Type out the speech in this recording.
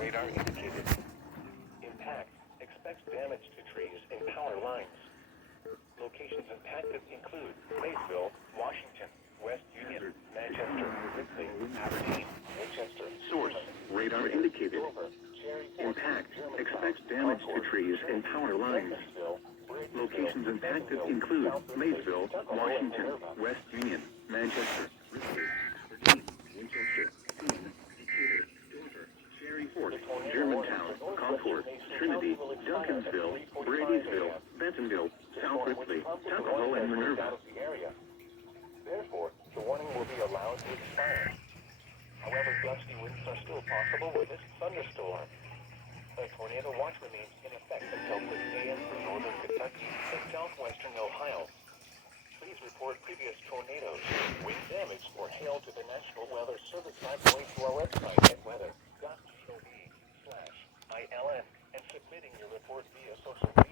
radar indicated. Impact. Expects damage to trees and power lines. Locations impacted include Maysville, Washington, West Union, Manchester, Ripley, Aberdeen, Winchester. Source, radar indicated. Impact, expects damage to trees and power lines. Locations impacted include Maysville, Washington, West Union, Manchester, Ripley, Aberdeen, Winchester, Decatur, Dover, Sherryport, Germantown, Concord, Trinity, Duncansville, Bradysville, Bentonville, South Ripley, Tuckahoe, and Minerva. Therefore, the warning will be allowed to expire. However, gusty winds are still possible with this thunderstorm. A tornado watch remains in effect until 6 a.m. for northern Kentucky and southwestern Ohio. Please report previous tornadoes, wind damage, or hail to the National Weather Service by going to our website at weather.gov/ILN and submitting your report via social media.